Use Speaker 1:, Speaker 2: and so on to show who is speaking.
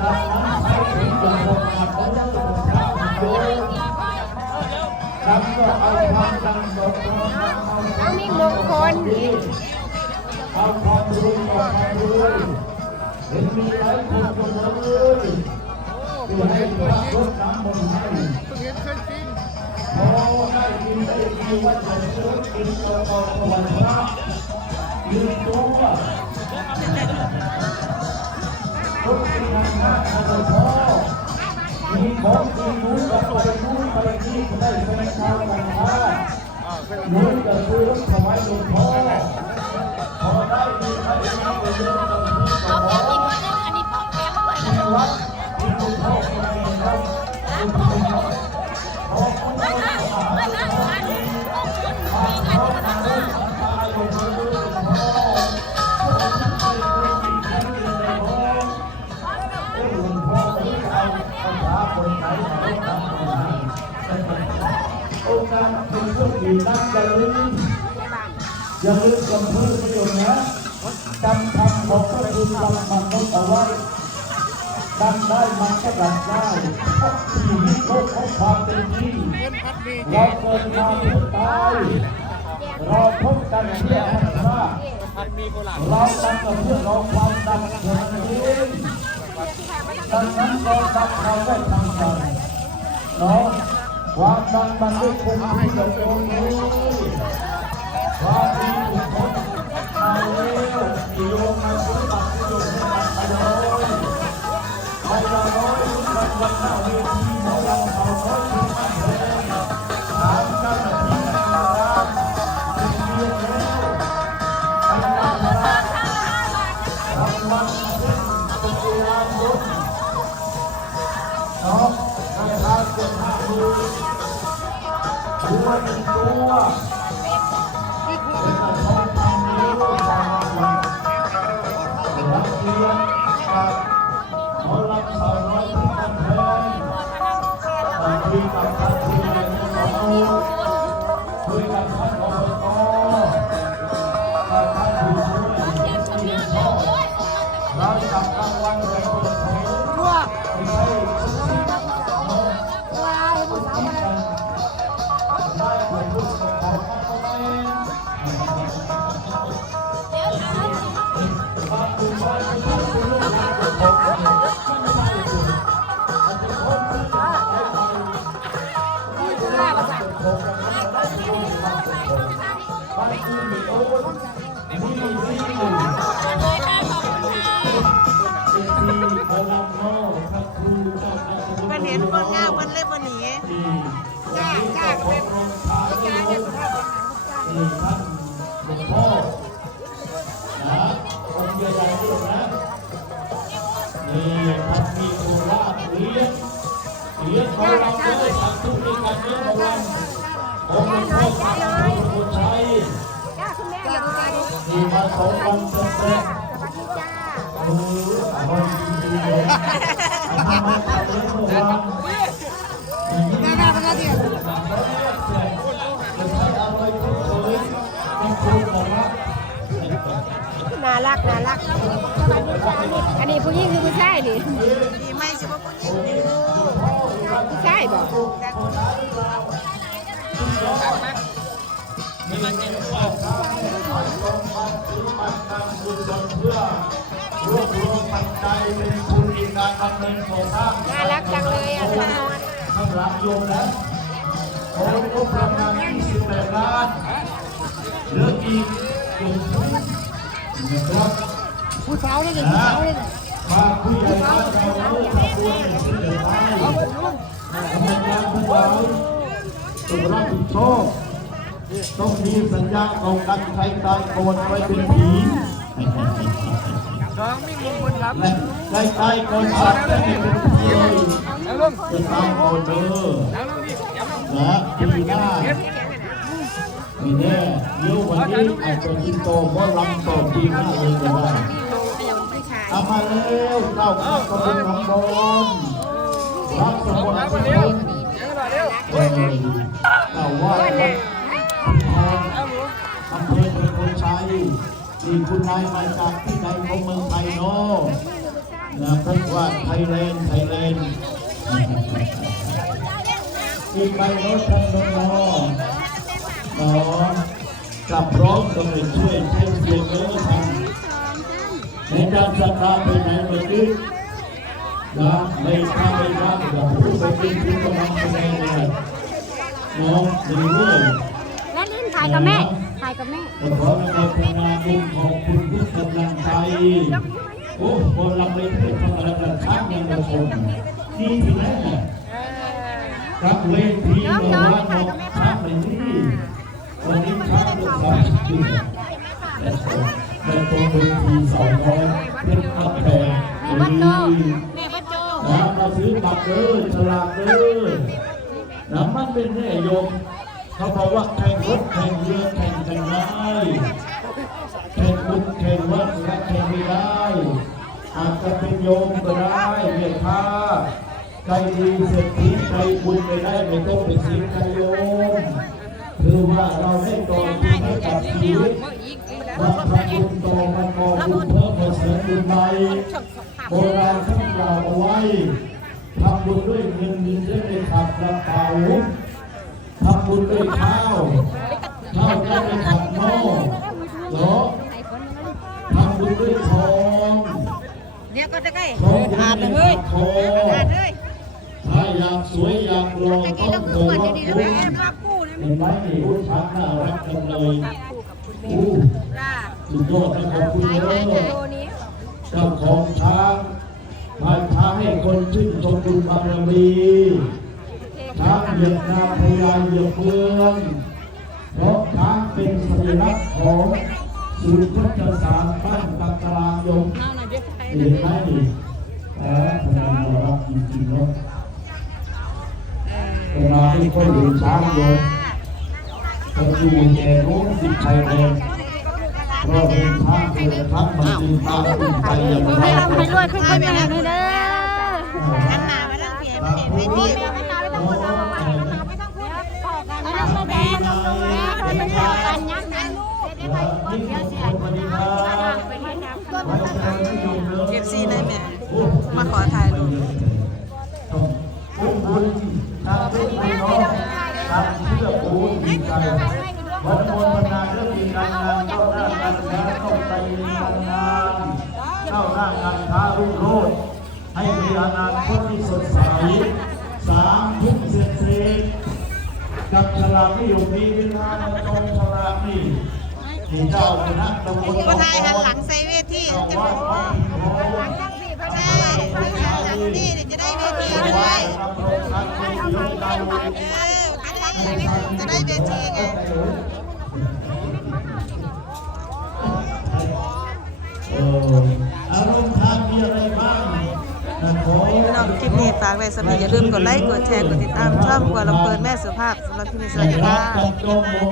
Speaker 1: เอามีมงคล
Speaker 2: เอาความรู้ความรู้เห็นมีหลายคนก็เลยเพื่อให้พระรดน้ำมนต์ให้พอได้กินได้ดีว่าจะซื้อกินตัวต่อตัวพระยืนตัว ทุกสิ่งทางหน้าทางพ่อมีของดีนู้นก็ไปนู้นไปนี่ได้เป็นชาวต่างชาตินู้นจะซื้อรถถวายหลวงพ่อพอได้มีใครมาไปเยองต่างที่
Speaker 1: เอา
Speaker 2: ก็
Speaker 1: แก้มอีกคนนึงอันนี้พ่อแก้มด้วยนะ
Speaker 2: วัดที่หลวงพ่อมาเองครับ เป็นเครื่องดื่มน้ำอย่าลืมอย่าลืมกำพืชประโยชน์นะจำคำของพระคุณจำมันต้องเอาไว้ดันได้มันก็ดันได้เพราะชีวิตโลกของความเป็นจริงเราเกิดมาเพื่อตายเราพบกันเพื่อธรรมชาติเราทำกันเพื่อเราความดังเท่านั้นเองดังนั้นเราทำเราได้ทำกัน ความดังมันไม่คงที่จะคงนี้ความดีทุกคนมาเร็วที่โยมมาซื้อบัตรที่โยมให้มาเลยให้เราน้อยวันวันหน้าเวทีของเราเขาเขา ตัว เป็นเห็นคนที่จะให้ไป
Speaker 3: มันเห็นคนง่ายมันเล่นมันหนีจ้าจ้าเป็น นี่
Speaker 2: มาสองวันเต็ม
Speaker 1: สวัสดีจ้า
Speaker 2: ๆมืออร่อยจริงๆเลยทำมาขายเมื่อวาน
Speaker 3: หน้าหน้ามันก็เดียว
Speaker 2: จะใช้อร่อยทุกเลยเป็นครูบอกว่า
Speaker 1: น่ารักน่ารักสวัสดีจ้าอันนี้ผู้หญิงหรือผู้ชายนี่
Speaker 3: ดีไม่ใช่ว่าผู้หญิงดี
Speaker 1: ผู้ชายบอก
Speaker 2: มปัจจัยเป็นทุนในการดำเนินโครงสร้าง
Speaker 1: น่ารักจังเลยอะท่านนอน
Speaker 2: สำหรับโยมนะโอ้งบประมาณ28ล้านเหลืออีกหนึ่งทุนนะครับ
Speaker 3: ผู้สาวนี่เป็นผู้สาวนี่
Speaker 2: มาผู้ใหญ่บ้านเราเลิกกับตัวเองที่เดือดร้อนทำงานผู้ใหญ่ต้องรับผิดชอบ ต้องมีสัญญาของการใช้การโกนไว้เป็นผี
Speaker 3: น้องมีมงคลครับ
Speaker 2: และใช้การโกนสัตว์ได้เป็นผีเลยจะตายโกนเด้อและปีหน้ามีแน่เดี๋ยววันนี้อาจจะกินโตเพราะลำต่อปีหน้าเลยก็ได้
Speaker 1: ผู้ชาย
Speaker 2: เอามาเร็วเจ้าข้าขบวนน้องบอลรับสมุนไพรเออเจ้าว่า นชัยนี่คุณนายมาจากที่ใดของเมืองไทยเนาะนะพบว่าไทยแลนด์ไทยแลนด์มีใบรถทันนองหมอกับร้อมก็ไปช่วยเช่นเดียวกันทำในการสักการไปไหนไปดินะไม่ถ้าไม่รักอย่าพูดไปเป็นผู้กำลังแสดงเลยน้องหนึ่งเรื่อง
Speaker 1: และลิ้นถ่ายกับแม่ ถ่ายกับแม่
Speaker 2: ขอให้เราทำงานบุญขอบคุณทุกกำลังใจ โอ้คนเราไม่ได้ทำอะไรกันช้างยังกระชมนี่ที่ไหนเนี่ยรักเวทีเราว่าเราช้างในที่วันนี้ช้างลูกสาวที่ในตรงเวทีสองร้อยเป็นอัพแพง
Speaker 1: แม่แม่บัตโต
Speaker 2: นะมาซื้อบัตรเลยฉลากเลยนะมันเป็นแน่ยม เขาบอกว่าแข่งรถแข่งเรือแข่งกันได้แข่งบุญแข่งวัดและแข่งไม่ได้อาจจะเป็นโยมก็ได้เรียค่าใจดีเศรษฐีใจบุญไปได้ไม่ต้องไปเสียใจโยมคือว่าเราได้ต่อบุญให้กับชีวิตว่าทำบุญต่อมันก่อบุญเพิ่มเสริมบุญใหม่โบราณท่านกล่าวเอาไว้ทำบุญด้วยเงินมีจะได้ขับกระเป๋า ทำบุญด้วยข้าวข้าวจะได้ขับหม้อเหรอทำบุญด้วยทอง
Speaker 3: เนี่ยก็จะใกล้
Speaker 2: ทองอาบเลยทอง
Speaker 3: อ่านเลย
Speaker 2: ถ้าอยากสวยอยากรองต้องเกิดว่าคุณ
Speaker 3: แม่รับกู้
Speaker 2: เห็นไหมนี่ผู้ชายน่ารักจังเลยอู้สุดยอดนะขอบคุณเลย
Speaker 1: โตนี้
Speaker 2: เจ้าของช้างพาช้างให้คนชื่นชมบุญบารมีช้าง เหยียบนาพญาเหยียบเมืองเพราะช้างเป็นสัญลักษณ์ของศูนย์พัฒสารบ้านตะกลางยง
Speaker 3: เอาหน่อยเดี๋ยวไป
Speaker 2: เห็นไหมนี่อ๋อพลังเรารักจริงๆเนาะเวลาที่คนเห็นช้างโยนก็อยู่แก่รู้สิทธิ์ชายแดนเพราะเป็นช้างคือทักมันจริงตามจริงใจอย่างไร
Speaker 1: ให้รวยขึ้นคนแม่เลยเด้อ
Speaker 3: หันหนามาทางเปลี่ยนเปลี่ยนเวที
Speaker 1: ไม่ต้องไม่ต้ เอ
Speaker 3: ฟซีเลยแม่มาขอถ่ายรูป
Speaker 2: ต้องบุญทาเรื่องพี่น้องทาเชื่อปูดีใจวันโมทนาเรื่องมีการงานเข้าหน้าการงานเข้าใจในการงานเข้าหน้าการค้ารุ่งโรจน์ให้มีอนาคตที่สดใสสามทุกเศษกับฉลากที่อยู่มีเวลาตรงฉลากนี่ที่ เจ้าคณะตำบล
Speaker 3: มาถ่ายหันหลังใส่เวที
Speaker 2: จะวัดวัดโพ
Speaker 3: ใช่หันหลังนี่จะได้เวทีด้วยเออหันหลังใส่เวทีจะได้เวทีไง
Speaker 2: อารมณ์ทางมีอะไรบ้าง
Speaker 3: พี่น้องคลิปนี้ฝากไว้สำหรับอย่าลืมกดไลค์ กดแชร์ กดติดตามช่องกวาลำเปินแม่สุภาพสำหรับคลิปนี้สวัสดีค่ะ